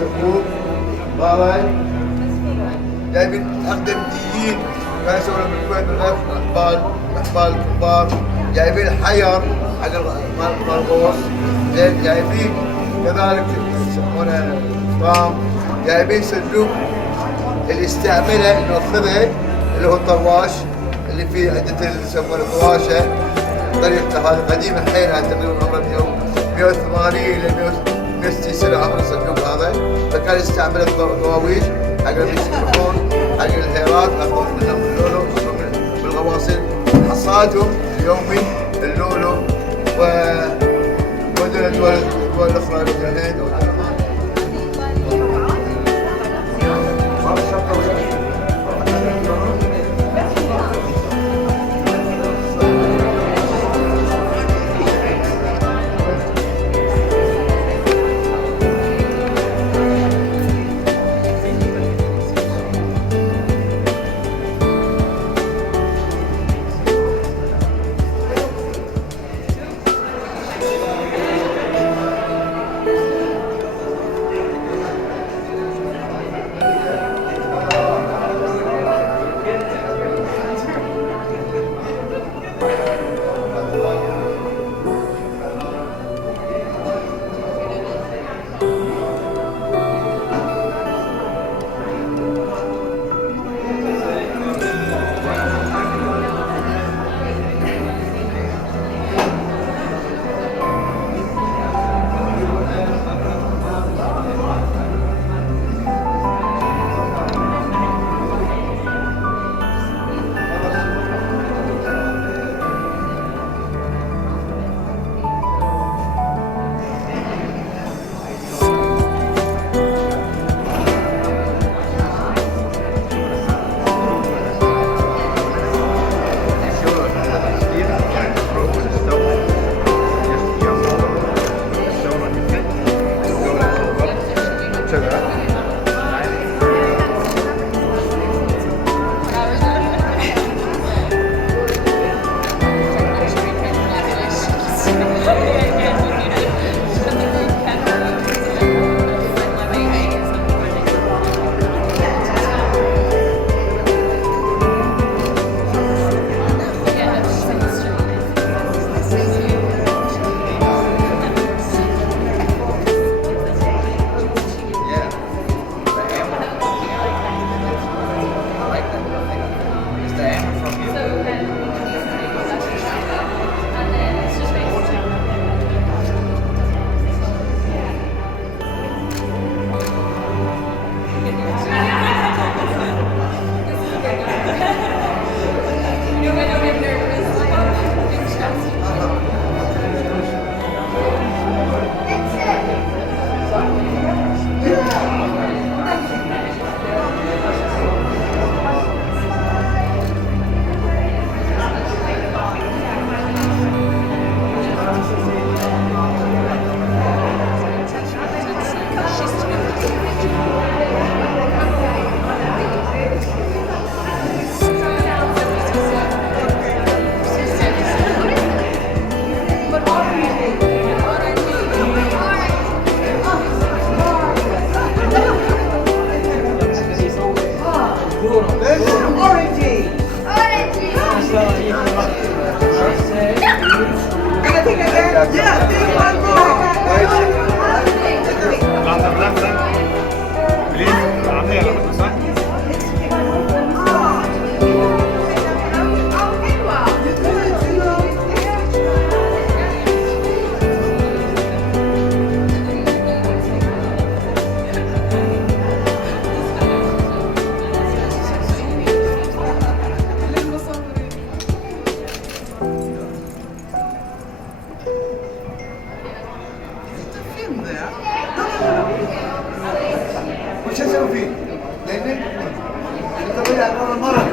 صكوك ضاوي جايبين أقدم ديين كانوا يسوون بالكويت بالغرب أحبال كبار جايبين حير حق الغوص زين جايبين كذلك يسمونه طام جايبين صندوق اللي يستعمله ناخذه اللي هو الطواش اللي فيه عدة يسمونه طواشه طريقته هذه قديمه حيل تقريبا عمره 180 الى 160 سنه عمر الصندوق هذا فكان يستعمل الطواويش حق الميكروفون حق الهيرات اخذ منهم اللولو بالغواصين حصادهم اليومي اللولو ودول الدول الاخرى الهند وش اسوي فيه؟ لأنك انت بدأت أول مرة.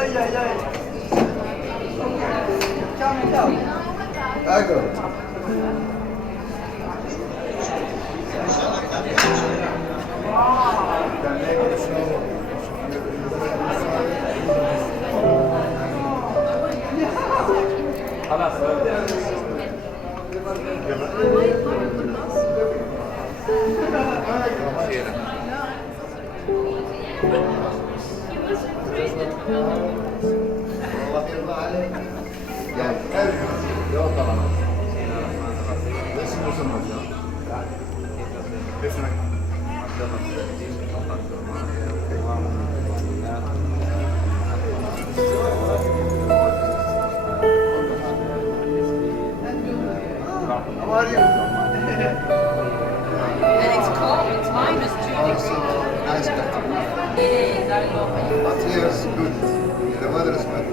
أي كم أقرب. خلاص الأخيرة. والله يرضى عليك. يعني ألف يا طبعا. اسمه سمو. اسمك؟ عبد How are you? And it's cold, it's -2 degrees. Nice country. It is, I love it. But here is good. The weather is good.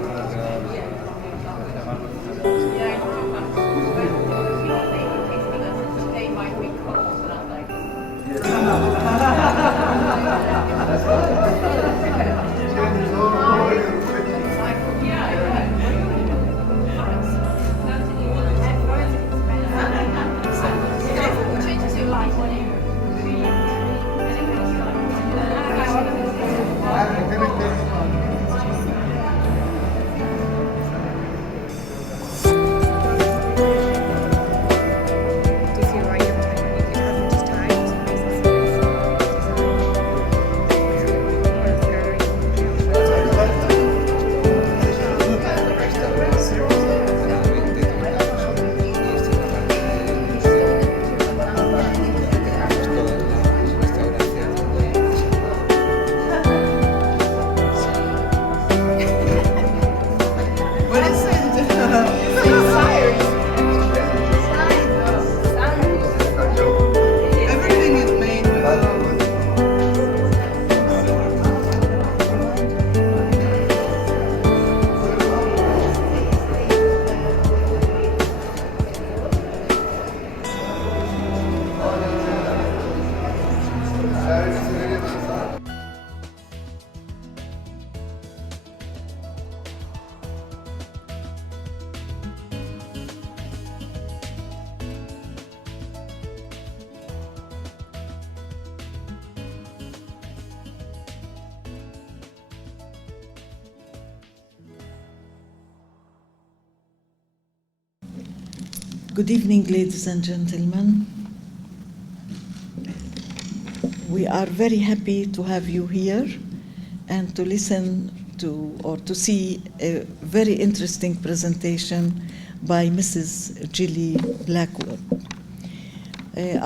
Today might be cold, but I'm like, Good evening, ladies and gentlemen. We are very happy to have you here and to listen to or to see a very interesting presentation by Mrs. Gilly Blackwood.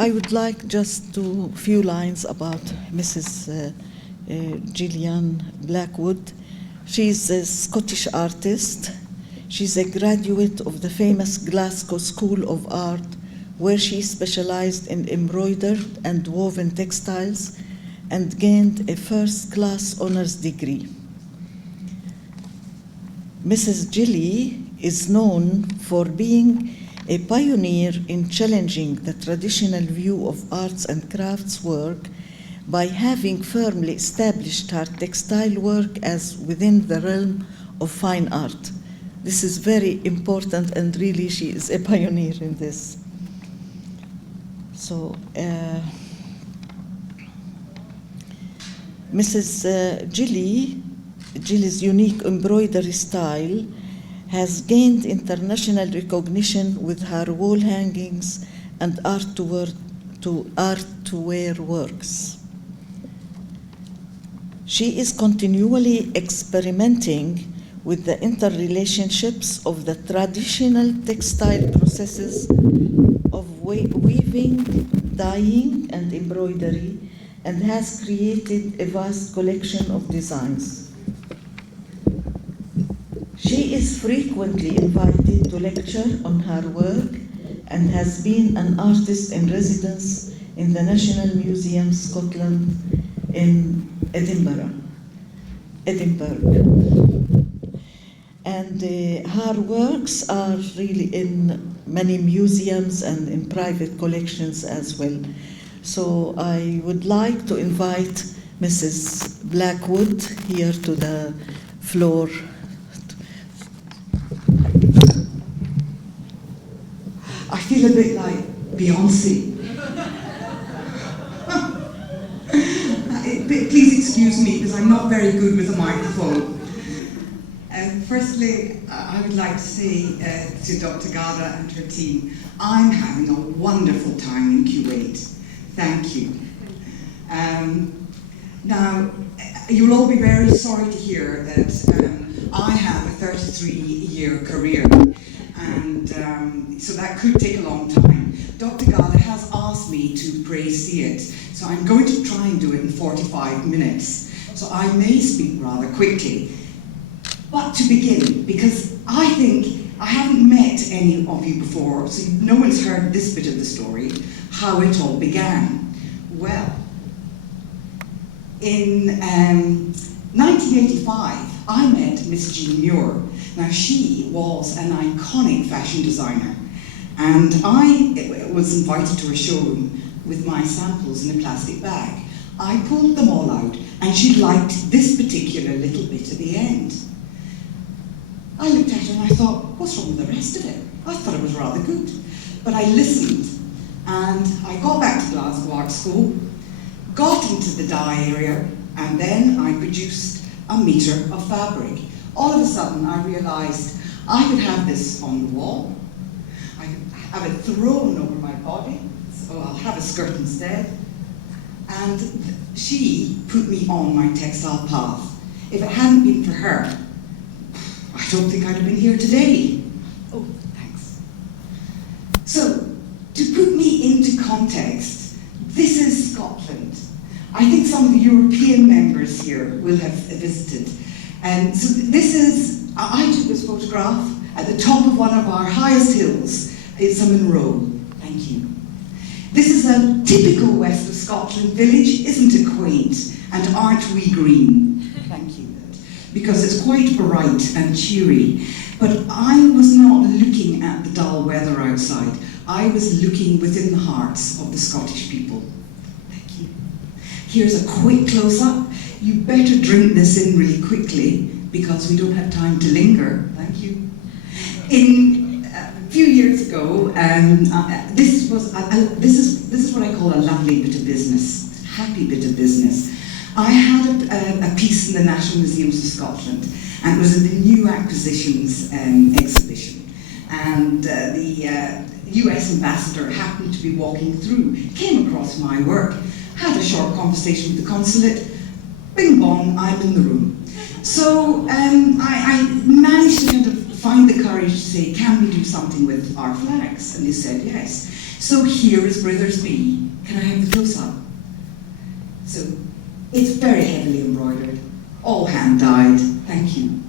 I would like just a few lines about Mrs. Gillian Blackwood. She's a Scottish artist. She's a graduate of the famous Glasgow School of Art, where she specialized in embroidered and woven textiles and gained a first-class honors degree. Mrs. Gilly is known for being a pioneer in challenging the traditional view of arts and crafts work by having firmly established her textile work as within the realm of fine art. This is very important, and really she is a pioneer in this. So, Mrs. Gilly's unique embroidery style has gained international recognition with her wall hangings and art to wear works. She is continually experimenting with the interrelationships of the traditional textile processes of weaving, dyeing, and embroidery, and has created a vast collection of designs. She is frequently invited to lecture on her work and has been an artist in residence in the National Museum Scotland in Edinburgh. And her works are really in many museums and in private collections as well. So I would like to invite Mrs. Blackwood here to the floor. I feel a bit like Beyonce. Please excuse me, because I'm not very good with a microphone. Firstly, I would like to say to Dr. Gada and her team, I'm having a wonderful time in Kuwait. Thank you. Now, you'll all be very sorry to hear that I have a 33-year career, and so that could take a long time. Dr. Gada has asked me to see it, so I'm going to try and do it in 45 minutes. So I may speak rather quickly. But to begin, because I think I haven't met any of you before, so no one's heard this bit of the story, how it all began. Well, in 1985, I met Miss Jean Muir. Now, she was an iconic fashion designer, and I was invited to a showroom with my samples in a plastic bag. I pulled them all out, and she liked this particular little bit at the end. I looked at her and I thought, what's wrong with the rest of it? I thought it was rather good. But I listened, and I got back to Glasgow Art School, got into the dye area, and then I produced a metre of fabric. All of a sudden I realised I could have this on the wall, I could have it thrown over my body, so I'll have a skirt instead. And she put me on my textile path. If it hadn't been for her, I don't think I'd have been here today. Oh, thanks. So, to put me into context, this is Scotland. I think some of the European members here will have visited. And so this is, I took this photograph at the top of one of our highest hills. It's a Munro. Thank you. This is a typical west of Scotland village. Isn't it quaint? And aren't we green? Thank you. Because it's quite bright and cheery. But I was not looking at the dull weather outside. I was looking within the hearts of the Scottish people. Thank you. Here's a quick close-up. You better drink this in really quickly because we don't have time to linger. Thank you. A few years ago, this is what I call a lovely bit of business, happy bit of business. I had a piece in the National Museums of Scotland, and it was in the New Acquisitions exhibition. And the US ambassador happened to be walking through, came across my work, had a short conversation with the consulate, bing bong, I'm in the room. So I managed to kind of find the courage to say, can we do something with our flags? And they said yes. So here is Brithersby. Can I have the close-up? So it's very heavily embroidered, all hand-dyed, thank you.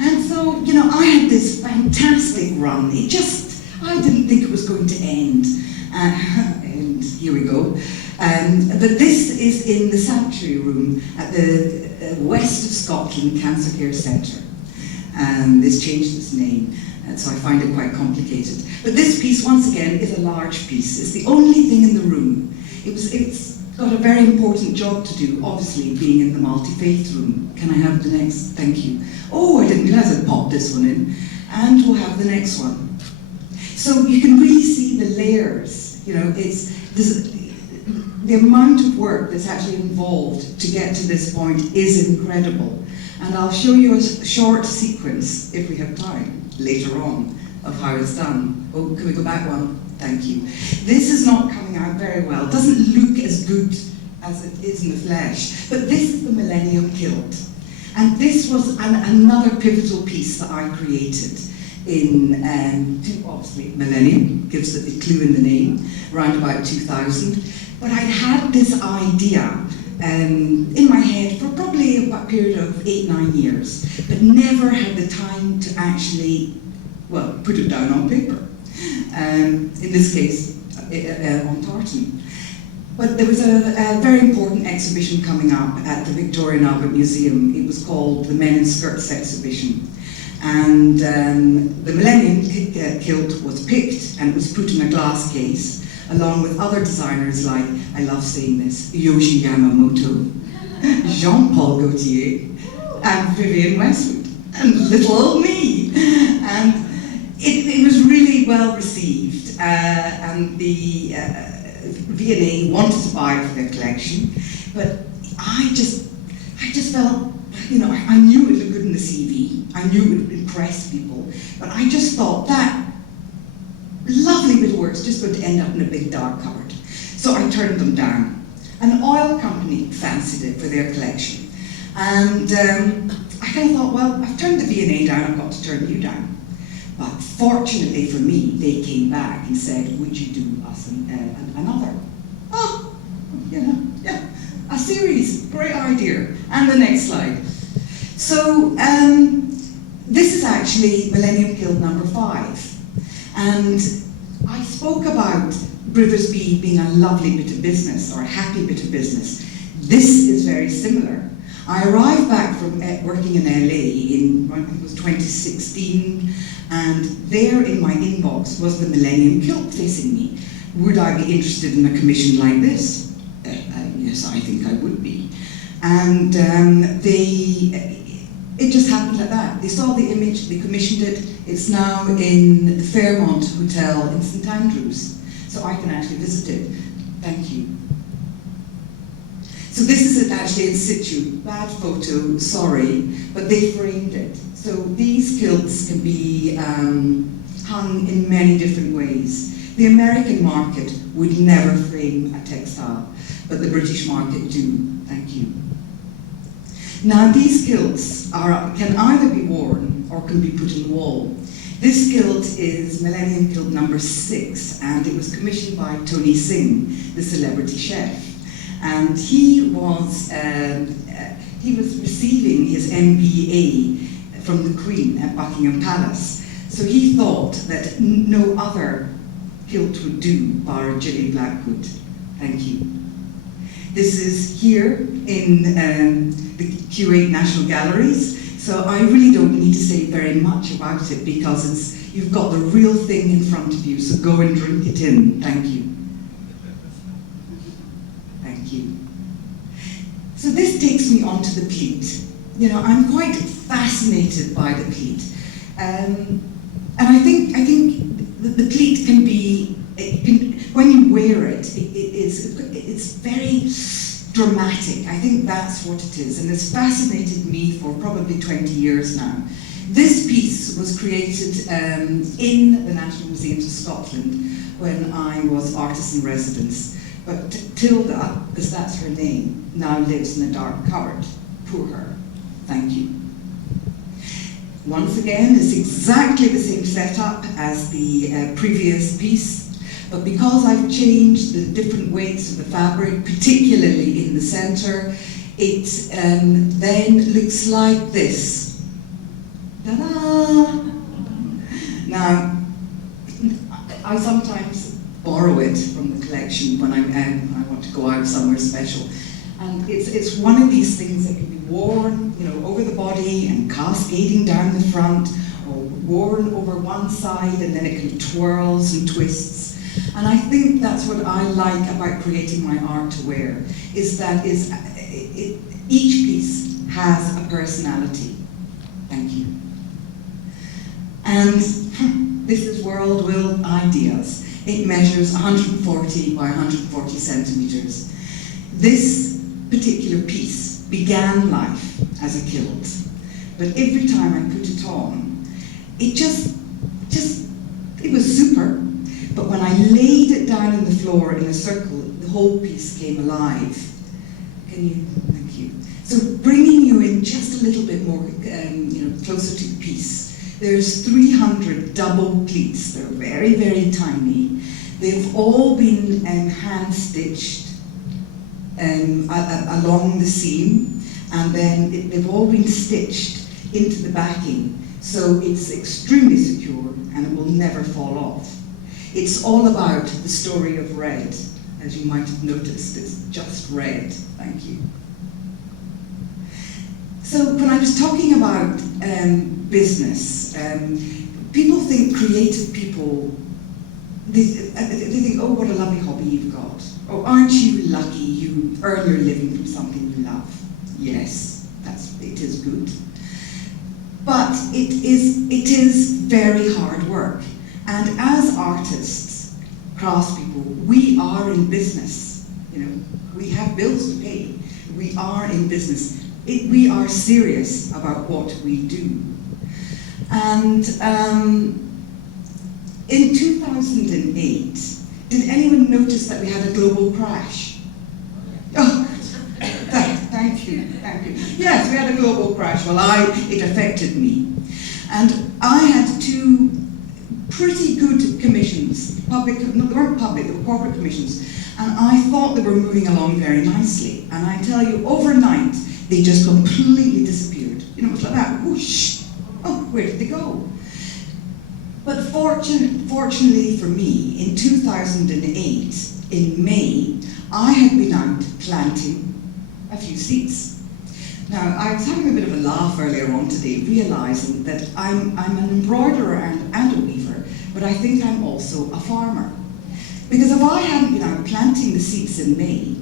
And so, you know, I had this fantastic run. I didn't think it was going to end. And here we go. But this is in the Sanctuary Room at the West of Scotland Cancer Care Centre. It's changed its name, and so I find it quite complicated. But this piece, once again, is a large piece. It's the only thing in the room. It's got a very important job to do, obviously, being in the multi-faith room. Can I have the next? Thank you. Oh, I didn't realise I'd popped this one in. And we'll have the next one. So you can really see the layers. You know, the amount of work that's actually involved to get to this point is incredible. And I'll show you a short sequence, if we have time, later on, of how it's done. Oh, can we go back one? Thank you. This is not coming out very well. It doesn't look as good as it is in the flesh. But this is the Millennium Kilt. And this was another pivotal piece that I created in, obviously, Millennium, gives it a clue in the name, around about 2000. But I'd had this idea in my head for probably a period of 8-9 years, but never had the time to actually, well, put it down on paper. In this case, on tartan. But there was a very important exhibition coming up at the Victoria and Albert Museum. It was called the Men in Skirts exhibition. And the Millennium Kilt was picked and it was put in a glass case, along with other designers like, I love saying this, Yohji Yamamoto, Jean-Paul Gaultier, and Vivienne Westwood, and little old me. And it was really well received, and the V&A wanted to buy it for their collection, but I just felt, you know, I knew it looked good in the CV, I knew it would impress people, but I just thought that lovely bit of work's just going to end up in a big dark cupboard. So I turned them down. An oil company fancied it for their collection. And I kind of thought, well, I've turned the V&A down, I've got to turn you down. But fortunately for me, they came back and said, would you do us another? Oh, you know, yeah, a series, great idea. And the next slide. So this is actually Millennium Guild number 5. And I spoke about Brithersby being a lovely bit of business, or a happy bit of business. This is very similar. I arrived back from working in LA in, I think it was 2016, and there in my inbox was the Millennium Guild facing me. Would I be interested in a commission like this? Yes, I think I would be. And it just happened like that. They saw the image, they commissioned it. It's now in the Fairmont Hotel in St Andrews, so I can actually visit it. Thank you. So this is it actually in situ. Bad photo, sorry, but they framed it. So these quilts can be hung in many different ways. The American market would never frame a textile, but the British market do. Thank you. Now these quilts can either be worn or can be put on the wall. This quilt is Millennium Quilt number 6, and it was commissioned by Tony Singh, the celebrity chef. And he was receiving his MBA from the Queen at Buckingham Palace. So he thought that no other quilt would do bar Gillian Blackwood. Thank you. This is here in the Q8 National Galleries. So I really don't need to say very much about it because you've got the real thing in front of you, so go and drink it in. Thank you. Thank you. So this takes me on to the pleat. You know, I'm quite fascinated by the pleat. And I think the pleat can be, when you wear it, it's very dramatic. I think that's what it is, and it's fascinated me for probably 20 years now. This piece was created in the National Museums of Scotland when I was artist in residence. But Tilda, because that's her name, now lives in a dark cupboard. Poor her. Thank you. Once again, it's exactly the same setup as the previous piece. But because I've changed the different weights of the fabric, particularly in the center, it then looks like this. Ta-da! Now, I sometimes borrow it from the collection when I want to go out somewhere special. And it's one of these things that can be worn, you know, over the body and cascading down the front, or worn over one side and then it kind of twirls and twists. And I think that's what I like about creating my art to wear, is that each piece has a personality. Thank you. And this is World Will Ideas. It measures 140 by 140 centimeters. This particular piece began life as a kilt, but every time I put it on, it was super. But when I laid it down on the floor in a circle, the whole piece came alive. Thank you. So bringing you in just a little bit more, closer to the piece. There's 300 double pleats. They're very, very tiny. They've all been hand stitched along the seam, and then they've all been stitched into the backing. So it's extremely secure and it will never fall off. It's all about the story of red. As you might have noticed, it's just red. Thank you. So when I was talking about business, people think creative people, they think, oh, what a lovely hobby you've got. Oh, aren't you lucky you earn your living from something you love? Yes, it is good. But it is very hard work. And as artists, craftspeople, we are in business. You know, we have bills to pay. We are in business. We are serious about what we do. And in 2008, did anyone notice that we had a global crash? you, thank you. Yes, we had a global crash. Well, it affected me. And I had two pretty good commissions, public, no, they weren't public, they were corporate commissions. And I thought they were moving along very nicely. And I tell you, overnight, they just completely disappeared. You know, it was like that, whoosh. Oh, where did they go? But fortunately for me, in 2008, in May, I had been out planting a few seeds. Now, I was having a bit of a laugh earlier on today, realizing that I'm an embroiderer and a weaver, but I think I'm also a farmer. Because if I hadn't been out planting the seeds in May,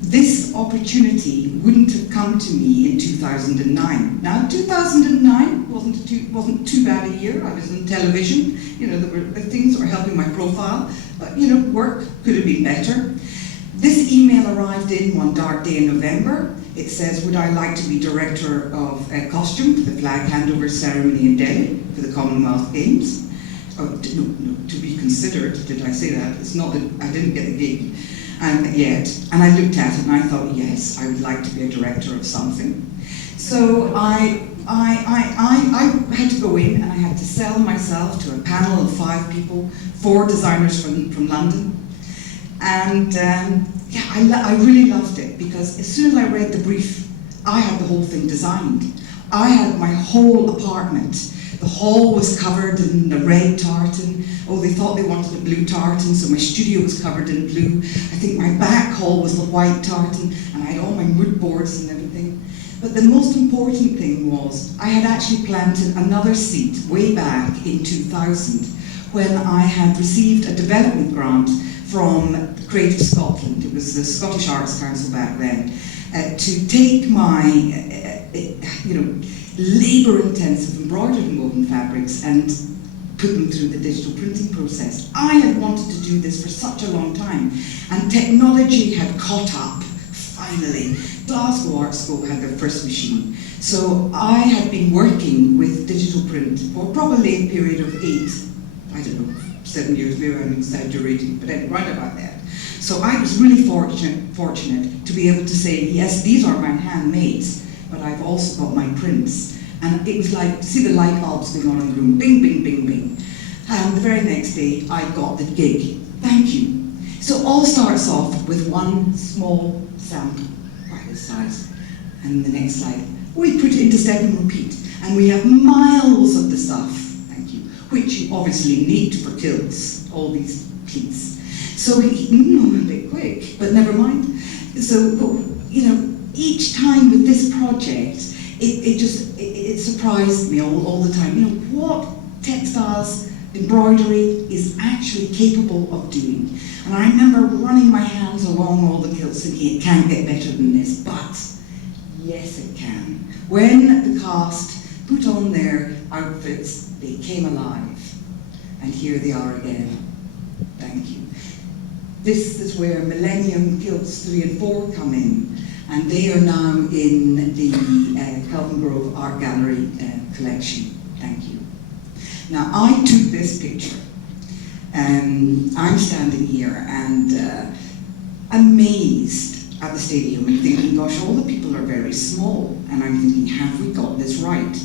this opportunity wouldn't have come to me in 2009. Now, 2009 wasn't too bad a year. I was on television. You know, there were things that were helping my profile. But, you know, work could have been better. This email arrived in one dark day in November. It says, would I like to be director of costume for the flag handover ceremony in Delhi for the Commonwealth Games? Oh, no, to be considered, did I say that? It's not that I didn't get the gig yet. And I looked at it and I thought, yes, I would like to be a director of something. So I had to go in and I had to sell myself to a panel of 5 people, 4 designers from London. And yeah, I really loved it because as soon as I read the brief, I had the whole thing designed. I had my whole apartment. The hall was covered in a red tartan. Oh, they thought they wanted a blue tartan, so my studio was covered in blue. I think my back hall was the white tartan, and I had all my mood boards and everything. But the most important thing was, I had actually planted another seed way back in 2000, when I had received a development grant from Creative Scotland. It was the Scottish Arts Council back then, to take my, labour-intensive embroidered and woven fabrics and put them through the digital printing process. I had wanted to do this for such a long time, and technology had caught up, finally. Glasgow Art School had their first machine. So I had been working with digital print for probably a period of 7 years, maybe I'm exaggerating, but anyway, right about that. So I was really fortunate to be able to say, yes, these are my handmades, but I've also got my prints. And it was like, see the light bulbs going on in the room, bing, bing, bing, bing. And the very next day, I got the gig. Thank you. So all starts off with one small sample, quite this size. And the next slide, we put it into step and repeat. And we have miles of the stuff, thank you, which you obviously need for kilts, all these pleats. So a bit quick, but never mind. So, you know, each time with this project, it surprised me all the time. You know, what textiles, embroidery is actually capable of doing. And I remember running my hands along all the kilts thinking, it can't get better than this, but yes it can. When the cast put on their outfits, they came alive. And here they are again. Thank you. This is where Millennium Kilts 3 and 4 come in. And they are now in the Kelvin Grove Art Gallery collection. Thank you. Now, I took this picture. I'm standing here and amazed at the stadium and thinking, gosh, all the people are very small. And I'm thinking, have we got this right?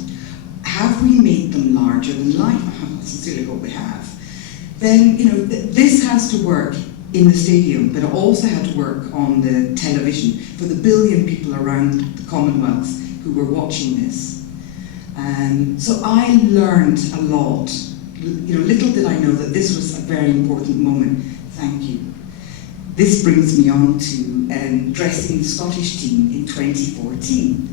Have we made them larger than life? I sincerely hope we have. Then, you know, this has to work in the stadium, but it also had to work on the television for the 1 billion people around the Commonwealth who were watching this. So I learned a lot. You know, little did I know that this was a very important moment. Thank you. This brings me on to dressing the Scottish team in 2014.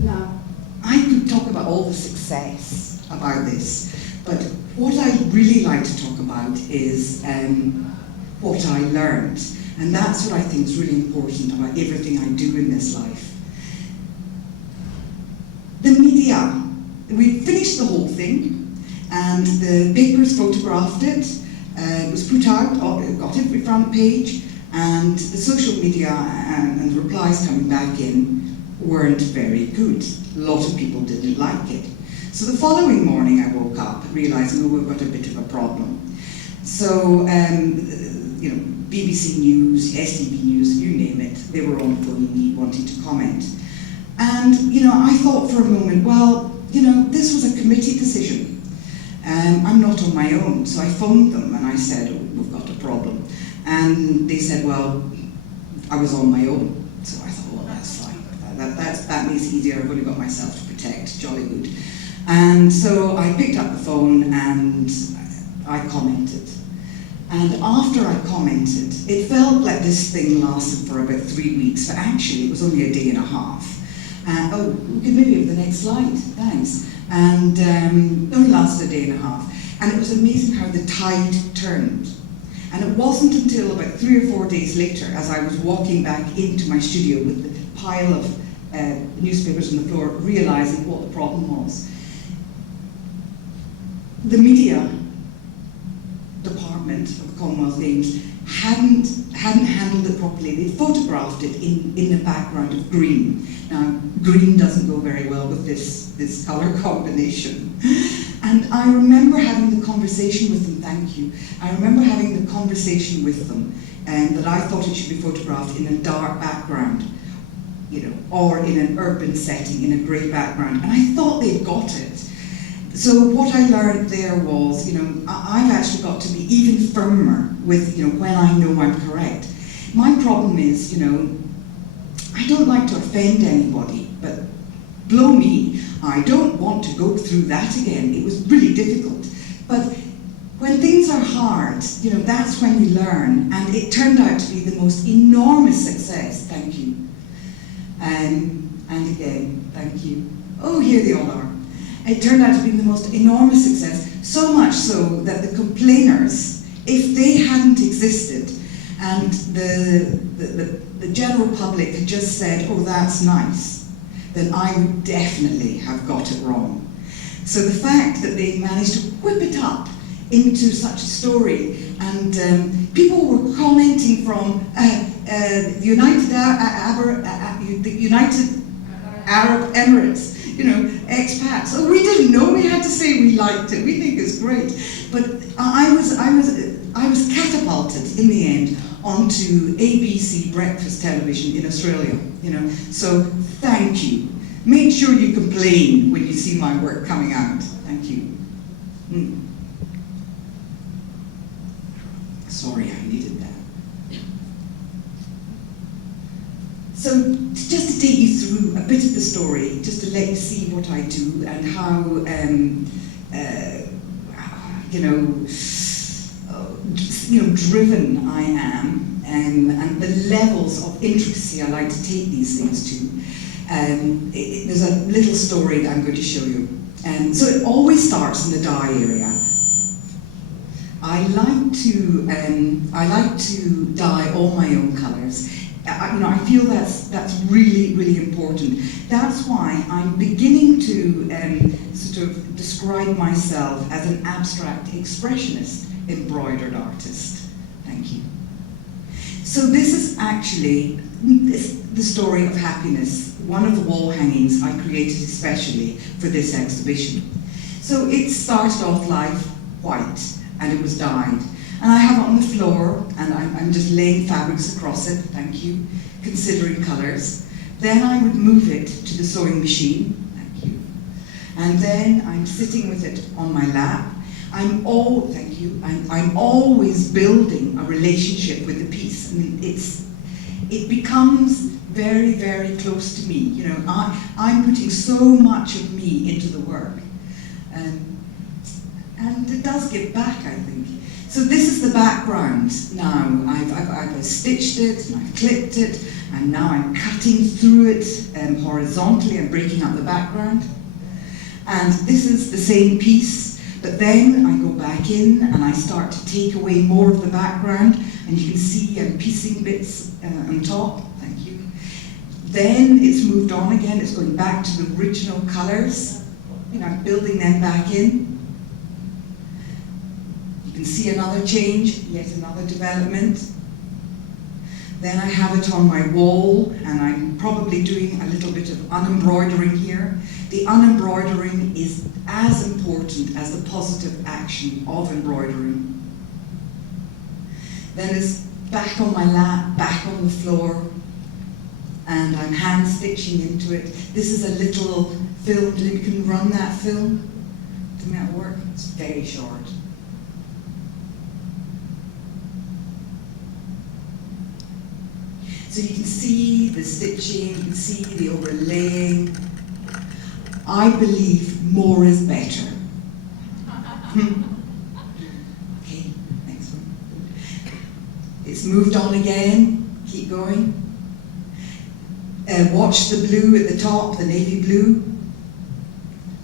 Now, I could talk about all the success about this, but what I'd really like to talk about is what I learned. And that's what I think is really important about everything I do in this life. The media. We finished the whole thing, and the papers photographed it. It was put out, it got every front page, and the social media and the replies coming back in weren't very good. A lot of people didn't like it. So the following morning I woke up realizing, oh, we've got a bit of a problem. So, you know, BBC News, STV News, you name it, they were all phoning me wanting to comment. And, I thought for a moment, well, this was a committee decision. I'm not on my own, so I phoned them and I said, oh, we've got a problem. And they said, well, I was on my own. So I thought, well, that's fine. That makes it easier. I've only got myself to protect. Jolly good. And so I picked up the phone and I commented. And after I commented, it felt like this thing lasted for about 3 weeks, but actually it was only a day and a half. Oh, we could maybe have the next slide, thanks. And it only lasted a day and a half. And it was amazing how the tide turned. And it wasn't until about 3 or 4 days later, as I was walking back into my studio with the pile of newspapers on the floor, realizing what the problem was. The media department of the Commonwealth Games hadn't handled it properly. They photographed it in a background of green. Now, green doesn't go very well with this colour combination. And I remember having the conversation with them, thank you. I remember having the conversation with them that I thought it should be photographed in a dark background, or in an urban setting, in a grey background. And I thought they'd got it. So what I learned there was, I've actually got to be even firmer with, when I know I'm correct. My problem is, I don't like to offend anybody, but blow me, I don't want to go through that again. It was really difficult. But when things are hard, that's when you learn. And it turned out to be the most enormous success. Thank you. And again, thank you. Oh, here they all are. It turned out to be the most enormous success, so much so that the complainers, if they hadn't existed, and the general public had just said, oh, that's nice, then I would definitely have got it wrong. So the fact that they managed to whip it up into such a story, and people were commenting from the United Arab Emirates, expats. Oh, we didn't know. We had to say we liked it. We think it's great. But I was catapulted in the end onto ABC breakfast television in Australia. So thank you. Make sure you complain when you see my work coming out. Thank you. Sorry, I needed that. So just to take you through a bit of the story, just to let you see what I do and how, driven I am, and the levels of intricacy I like to take these things to. There's a little story that I'm going to show you. So it always starts in the dye area. I like to dye all my own colours. I feel that's really, really important. That's why I'm beginning to sort of describe myself as an abstract expressionist embroidered artist. Thank you. So this is actually the story of happiness, one of the wall hangings I created especially for this exhibition. So it started off life white, and it was dyed. And I have it on the floor, and I'm just laying fabrics across it, thank you, considering colours. Then I would move it to the sewing machine, thank you. And then I'm sitting with it on my lap. I'm always building a relationship with the piece. I mean, it becomes very, very close to me. I'm putting so much of me into the work. And it does give back, I think. So this is the background now. I've stitched it, and I've clipped it, and now I'm cutting through it horizontally and breaking up the background. And this is the same piece, but then I go back in and I start to take away more of the background, and you can see I'm piecing bits on top, thank you. Then it's moved on again, it's going back to the original colours. I'm building them back in. You can see another change, yet another development. Then I have it on my wall, and I'm probably doing a little bit of unembroidering here. The unembroidering is as important as the positive action of embroidering. Then it's back on my lap, back on the floor. and I'm hand stitching into it. This is a little film. You can run that film. Doesn't that work? It's very short. So you can see the stitching, you can see the overlaying. I believe more is better. Okay, next one. It's moved on again, keep going. Watch the blue at the top, the navy blue,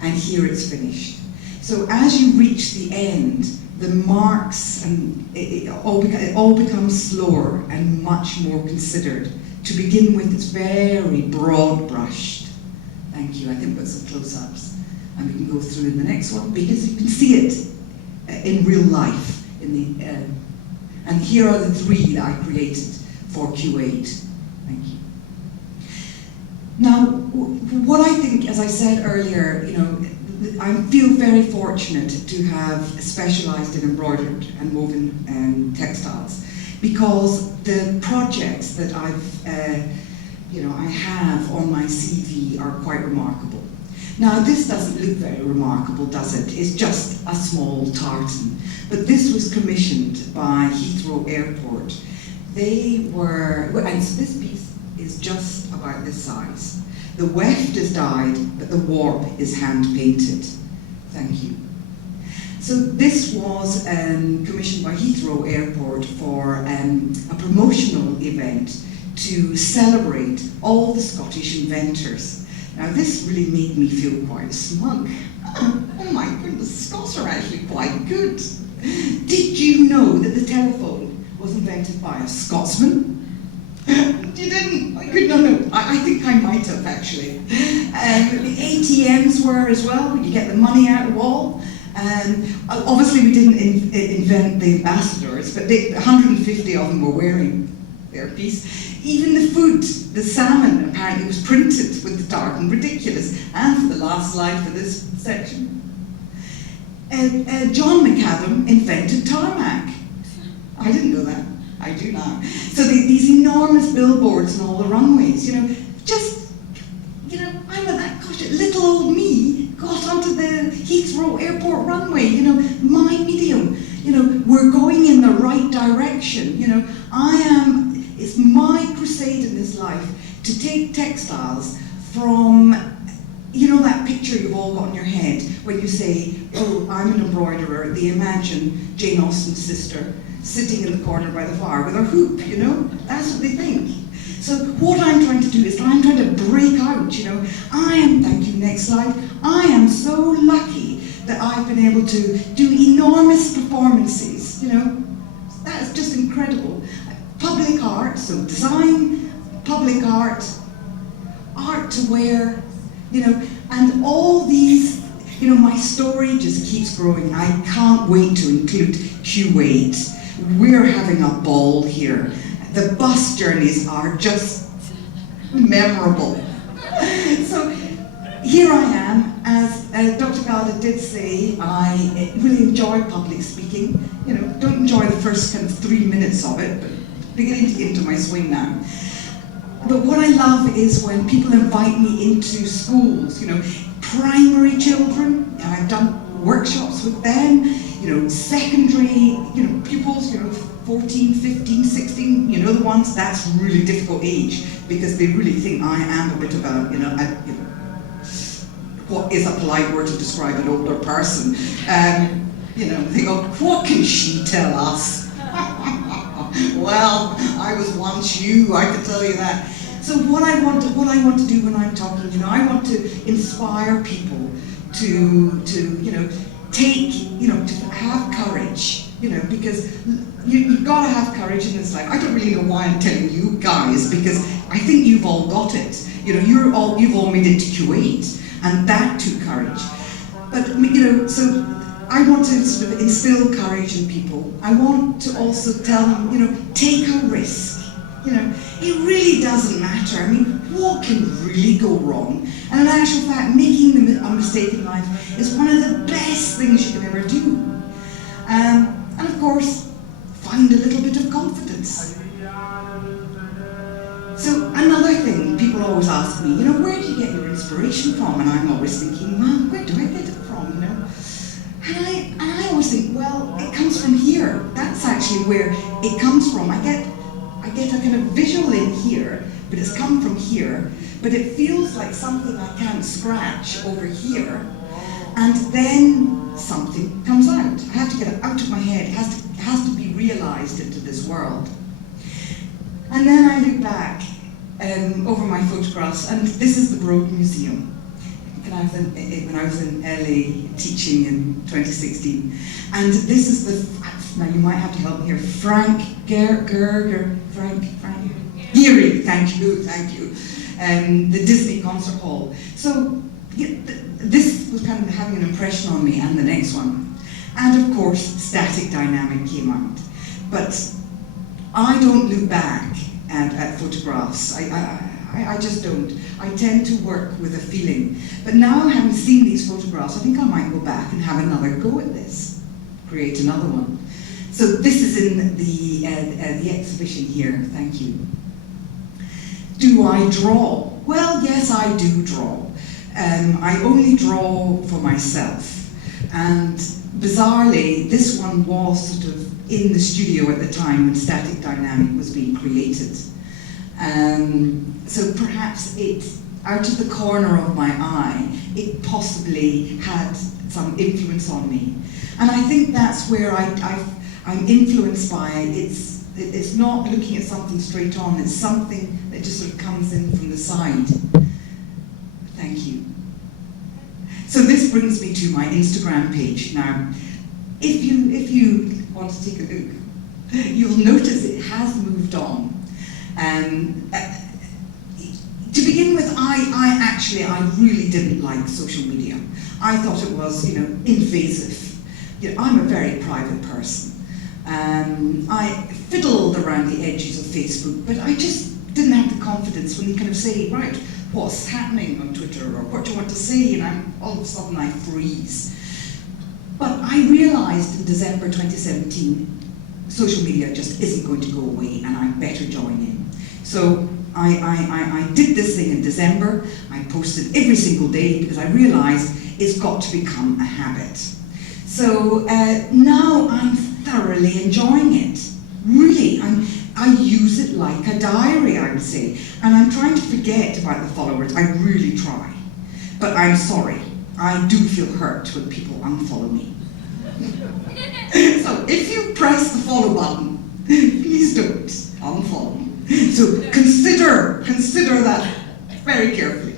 and here it's finished. So as you reach the end, the marks and it all becomes slower and much more considered. To begin with, it's very broad brushed. Thank you. I think we've got some close-ups, and we can go through in the next one because you can see it in real life. And here are the 3 that I created for Q8. Thank you. Now, what I think, as I said earlier, I feel very fortunate to have specialised in embroidered and woven textiles, because the projects that I have on my CV are quite remarkable. Now, this doesn't look very remarkable, does it? It's just a small tartan. But this was commissioned by Heathrow Airport. And so this piece is just about this size. The weft is dyed, but the warp is hand-painted. Thank you. So this was commissioned by Heathrow Airport for a promotional event to celebrate all the Scottish inventors. Now this really made me feel quite smug. Oh my goodness, Scots are actually quite good. Did you know that the telephone was invented by a Scotsman? You didn't? No. I think I might have, actually. The ATMs were as well. You get the money out of the wall. Obviously, we didn't invent the ambassadors, but 150 of them were wearing their piece. Even the food, the salmon, apparently was printed with the tartan. Ridiculous. And for the last slide for this section, John McAdam invented tarmac. I didn't know that. I do now. So these enormous billboards and all the runways, I'm little old me got onto the Heathrow Airport runway, my medium, we're going in the right direction, it's my crusade in this life to take textiles from, that picture you've all got in your head when you say, oh, I'm an embroiderer, they imagine Jane Austen's sister sitting in the corner by the fire with her hoop, that's what they think. So what I'm trying to do is I'm trying to break out, thank you, next slide, I am so lucky that I've been able to do enormous performances, that is just incredible. Public art, so design, public art, art to wear, and all these, my story just keeps growing. I can't wait to include Q8. We're having a ball here. The bus journeys are just memorable. So here I am, as Dr. Galda did say, I really enjoy public speaking. Don't enjoy the first kind of 3 minutes of it, but beginning to get into my swing now. But what I love is when people invite me into schools, primary children, and I've done workshops with them, secondary, pupils, 14, 15, 16, the ones, that's really difficult age, because they really think I am a bit of a, what is a polite word to describe an older person? They go, what can she tell us? Well, I was once you, I can tell you that. So what I want to do when I'm talking, I want to inspire people to take, to have courage, because you've got to have courage in this life. I don't really know why I'm telling you guys, because I think you've all got it. You've all made it to Q8, and that took courage. But so I want to sort of instill courage in people. I want to also tell them, take a risk. It really doesn't matter. I mean, what can really go wrong? And in actual fact, making a mistake in life is one of the best things you can ever do. And of course, find a little bit of confidence. So another thing people always ask me, where do you get your inspiration from? And I'm always thinking, well, where do I get it from, And I always think, well, it comes from here. That's actually where it comes from. I get a kind of visual in here, but it's come from here, but it feels like something I can't scratch over here, and then something comes out. I have to get it out of my head. It has to be realized into this world. And then I look back over my photographs, and this is the Broad Museum. When I was in LA teaching in 2016, and this is now you might have to help me here, Frank Geary, thank you, the Disney Concert Hall. So this was kind of having an impression on me, and the next one. And of course, Static Dynamic came out. But I don't look back at photographs. I just don't. I tend to work with a feeling. But now, having seen these photographs, I think I might go back and have another go at this, create another one. So this is in the exhibition here. Thank you. Do I draw? Well, yes, I do draw. I only draw for myself. And bizarrely, this one was sort of in the studio at the time when Static Dynamic was being created. So perhaps out of the corner of my eye, it possibly had some influence on me. And I think that's where I'm influenced by. It's not looking at something straight on, it's something that just sort of comes in from the side. Thank you. So this brings me to my Instagram page. Now, if you want to take a look, you'll notice it has moved on. To begin with, I really didn't like social media. I thought it was, invasive. I'm a very private person. I fiddled around the edges of Facebook, but I just didn't have the confidence when you kind of say, right, what's happening on Twitter, or what do you want to say, and all of a sudden I freeze. But I realized in December 2017, social media just isn't going to go away, and I better join in. So I did this thing in December. I posted every single day because I realized it's got to become a habit. So now I'm thoroughly enjoying it. Really, I use it like a diary, I would say. And I'm trying to forget about the followers. I really try. But I'm sorry. I do feel hurt when people unfollow me. So if you press the follow button, please don't unfollow me. So consider that very carefully.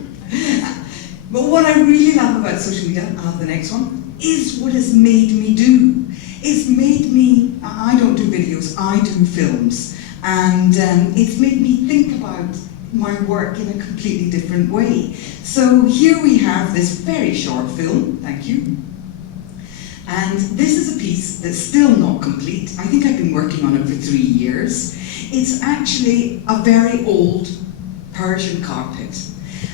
But what I really love about social media, I'll have the next one, is what it's made me do. It's made me, I don't do videos, I do films. And it's made me think about my work in a completely different way. So here we have this very short film, thank you. And this is a piece that's still not complete. I think I've been working on it for 3 years. It's actually a very old Persian carpet.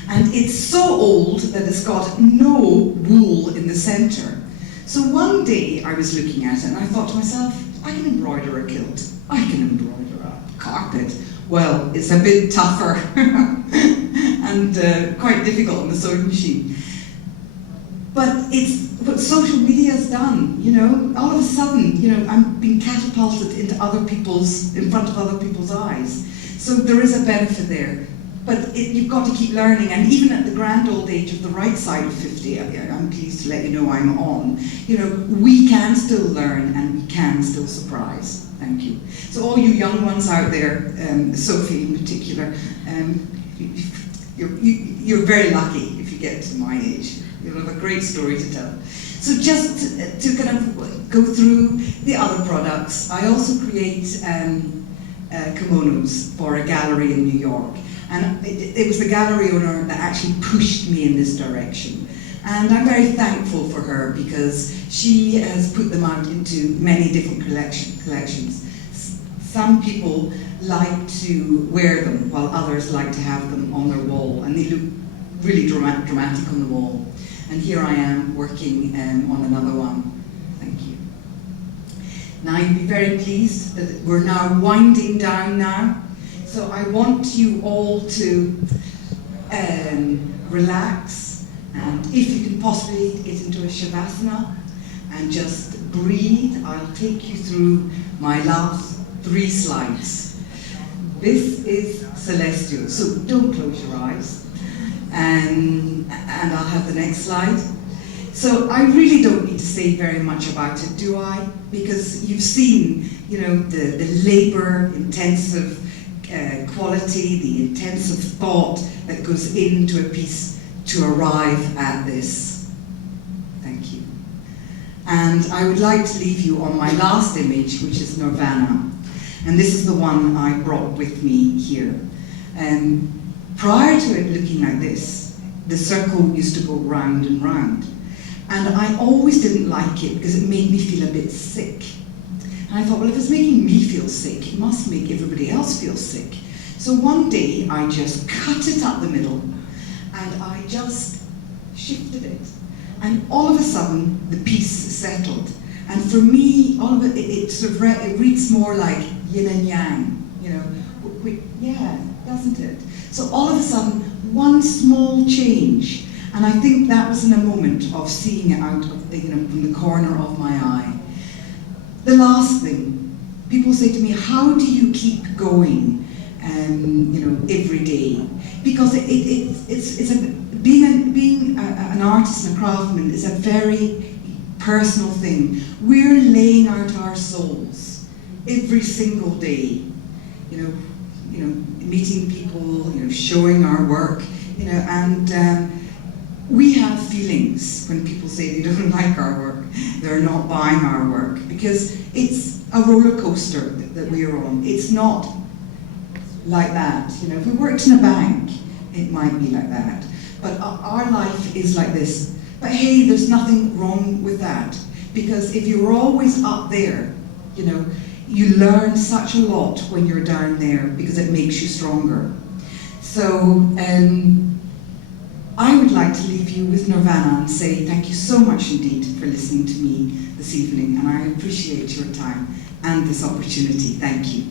And it's so old that it's got no wool in the center. So one day I was looking at it and I thought to myself, I can embroider a kilt. I can embroider a carpet. Well, it's a bit tougher and quite difficult on the sewing machine. But it's what social media has done, all of a sudden, I'm being catapulted into in front of other people's eyes. So there is a benefit there. But you've got to keep learning, and even at the grand old age of the right side of 50, I'm pleased to let you know I'm on, we can still learn and we can still surprise. Thank you. So all you young ones out there, Sophie in particular, you're very lucky if you get to my age. You'll have a great story to tell. So just to kind of go through the other products, I also create kimonos for a gallery in New York. And it was the gallery owner that actually pushed me in this direction. And I'm very thankful for her because she has put them out into many different collections. Some people like to wear them while others like to have them on their wall, and they look really dramatic on the wall. And here I am working on another one. Thank you. Now you'll be very pleased that we're now winding down now. So I want you all to relax, and if you can possibly get into a shavasana and just breathe. I'll take you through my last 3 slides. This is celestial, so don't close your eyes. And I'll have the next slide. So I really don't need to say very much about it, do I? Because you've seen, you know, the labor-intensive quality, the intensive thought that goes into a piece to arrive at this. Thank you. And I would like to leave you on my last image, which is Nirvana. And this is the one I brought with me here. Prior to it looking like this, the circle used to go round and round. And I always didn't like it because it made me feel a bit sick. And I thought, well, if it's making me feel sick, it must make everybody else feel sick. So one day I just cut it up the middle and I just shifted it. And all of a sudden, the piece settled. And for me, all of it, it sort of it reads more like yin and yang, you know. Yeah, doesn't it? So all of a sudden, one small change. And I think that was in a moment of seeing it out of, you know, from the corner of my eye. The last thing, people say to me, how do you keep going, you know, every day? Because being an artist and a craftsman is a very personal thing. We're laying out our souls every single day, you know, meeting people, you know, showing our work, you know, and we have feelings when people say they don't like our work, they're not buying our work, because it's a roller coaster that we are on. It's not like that. You know, if we worked in a bank, it might be like that. But our life is like this. But hey, there's nothing wrong with that, because if you're always up there, you know, you learn such a lot when you're down there because it makes you stronger. So I would like to leave you with Nirvana and say thank you so much indeed for listening to me this evening, and I appreciate your time and this opportunity. Thank you.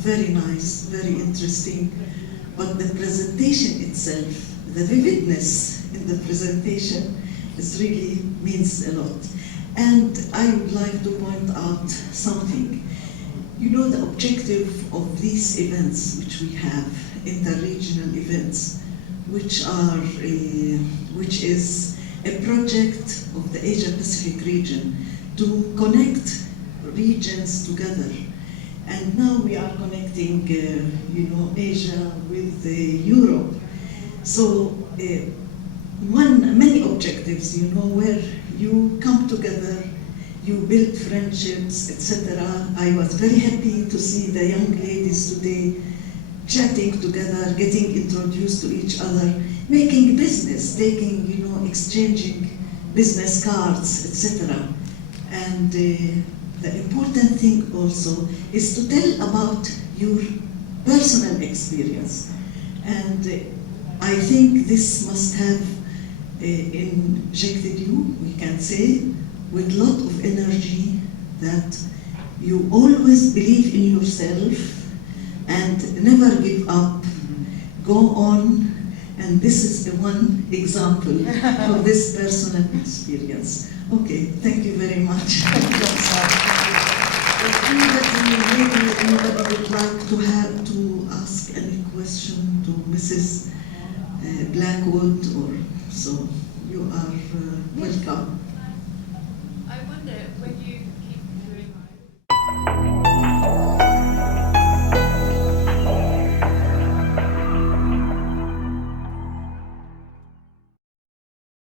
Very nice, very interesting, but the presentation itself, the vividness in the presentation really means a lot. And I would like to point out something. You know, the objective of these events, which we have, interregional events, which is a project of the Asia-Pacific region to connect regions together. And now we are connecting, you know, Asia with Europe. So many objectives, you know, where you come together, you build friendships, etc. I was very happy to see the young ladies today chatting together, getting introduced to each other, making business, taking, you know, exchanging business cards, etc. And the important thing also is to tell about your personal experience. And I think this must have injected you, we can say, with a lot of energy, that you always believe in yourself and never give up, go on. And this is the one example of this personal experience. Okay, thank you very much. If anybody would like to ask any question to Mrs. Blackwood, or so, you are welcome. I wonder, when